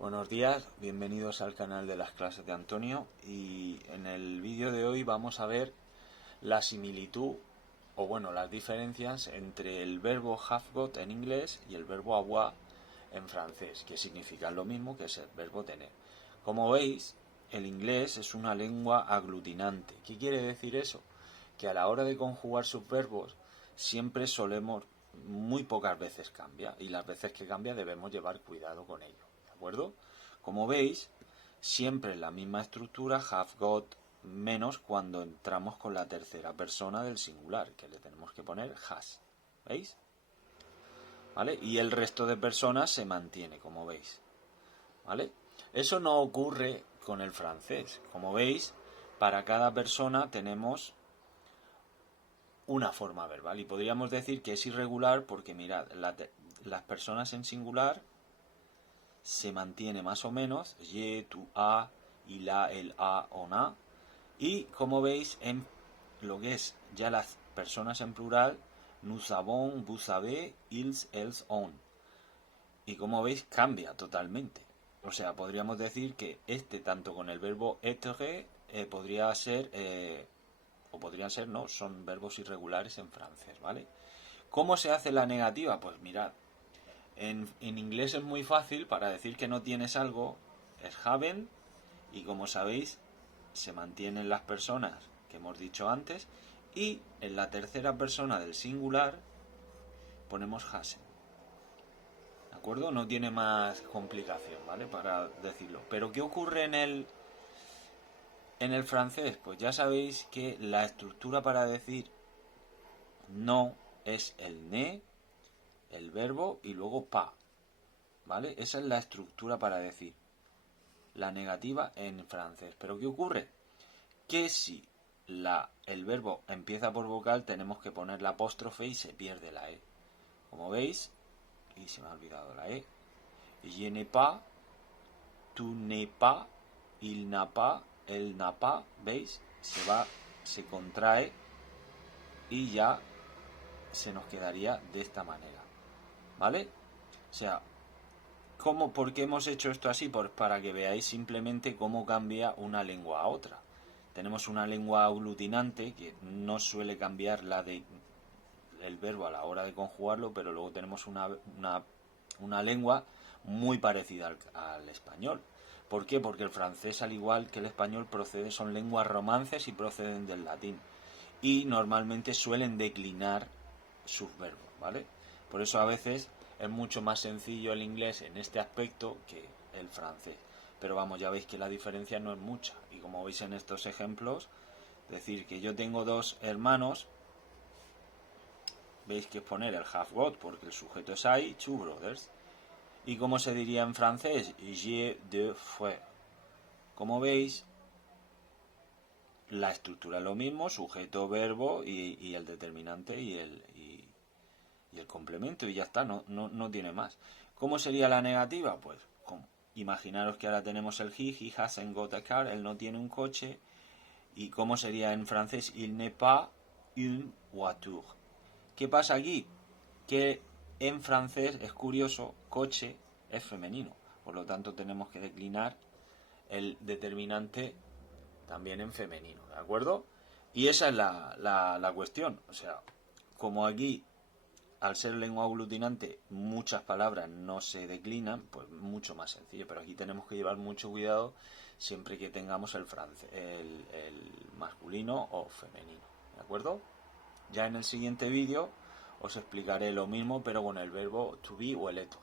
Buenos días, bienvenidos al canal de las clases de Antonio, y en el vídeo de hoy vamos a ver la similitud o bueno, las diferencias entre el verbo have got en inglés y el verbo avoir en francés, que significan lo mismo que es el verbo tener. Como veis, el inglés es una lengua aglutinante. ¿Qué quiere decir eso? Que a la hora de conjugar sus verbos siempre solemos, muy pocas veces cambia, y las veces que cambia debemos llevar cuidado con ello. ¿De acuerdo? Como veis, siempre la misma estructura, have got, menos cuando entramos con la tercera persona del singular, que le tenemos que poner has. ¿Veis? ¿Vale? Y el resto de personas se mantiene, como veis. ¿Vale? Eso no ocurre con el francés. Como veis, para cada persona tenemos una forma verbal, y podríamos decir que es irregular porque mirad, las personas en singular se mantiene más o menos, je, tu, a, il a, el a, on a, y como veis en lo que es ya las personas en plural, nous avons, vous avez, ils, elles, on, y como veis cambia totalmente. O sea, podríamos decir que este tanto con el verbo être podría ser o podrían ser, no, son verbos irregulares en francés, ¿vale? ¿Cómo se hace la negativa? Pues mirad, en inglés es muy fácil. Para decir que no tienes algo es haven't, y como sabéis se mantienen las personas que hemos dicho antes, y en la tercera persona del singular ponemos hasn't. ¿De acuerdo? No tiene más complicación, ¿vale? Para decirlo. Pero ¿qué ocurre en el francés? Pues ya sabéis que la estructura para decir no es el ne, el verbo y luego pa, ¿vale? Esa es la estructura para decir la negativa en francés. Pero ¿qué ocurre? Que si el verbo empieza por vocal, tenemos que poner la apóstrofe y se pierde la e. Como veis, y se me ha olvidado la e, je n'ai pas, tu n'es pas, il n'a pas, elle n'a pas, ¿veis? Se contrae y ya se nos quedaría de esta manera, ¿vale? O sea, ¿por qué hemos hecho esto así? Pues para que veáis simplemente cómo cambia una lengua a otra. Tenemos una lengua aglutinante que no suele cambiar el verbo a la hora de conjugarlo, pero luego tenemos una lengua muy parecida al español. ¿Por qué? Porque el francés, al igual que el español, son lenguas romances y proceden del latín. Y normalmente suelen declinar sus verbos, ¿vale? Por eso a veces es mucho más sencillo el inglés en este aspecto que el francés. Pero vamos, ya veis que la diferencia no es mucha. Y como veis en estos ejemplos, decir que yo tengo dos hermanos, veis que es poner el have got porque el sujeto es I, two brothers. ¿Y cómo se diría en francés? J'ai deux frères. Como veis, la estructura es lo mismo, sujeto, verbo y el determinante y el complemento, y ya está, no tiene más. ¿Cómo sería la negativa? Pues imaginaros que ahora tenemos el he hasn't got a car, él no tiene un coche. ¿Y cómo sería en francés? Il n'est pas une voiture. ¿Qué pasa aquí? Que en francés es curioso, coche es femenino, por lo tanto tenemos que declinar el determinante también en femenino, ¿de acuerdo? Y esa es la cuestión. O sea, como aquí, al ser lengua aglutinante, muchas palabras no se declinan, pues mucho más sencillo. Pero aquí tenemos que llevar mucho cuidado siempre que tengamos el masculino o femenino, ¿de acuerdo? Ya en el siguiente vídeo os explicaré lo mismo, pero con el verbo to be o el être.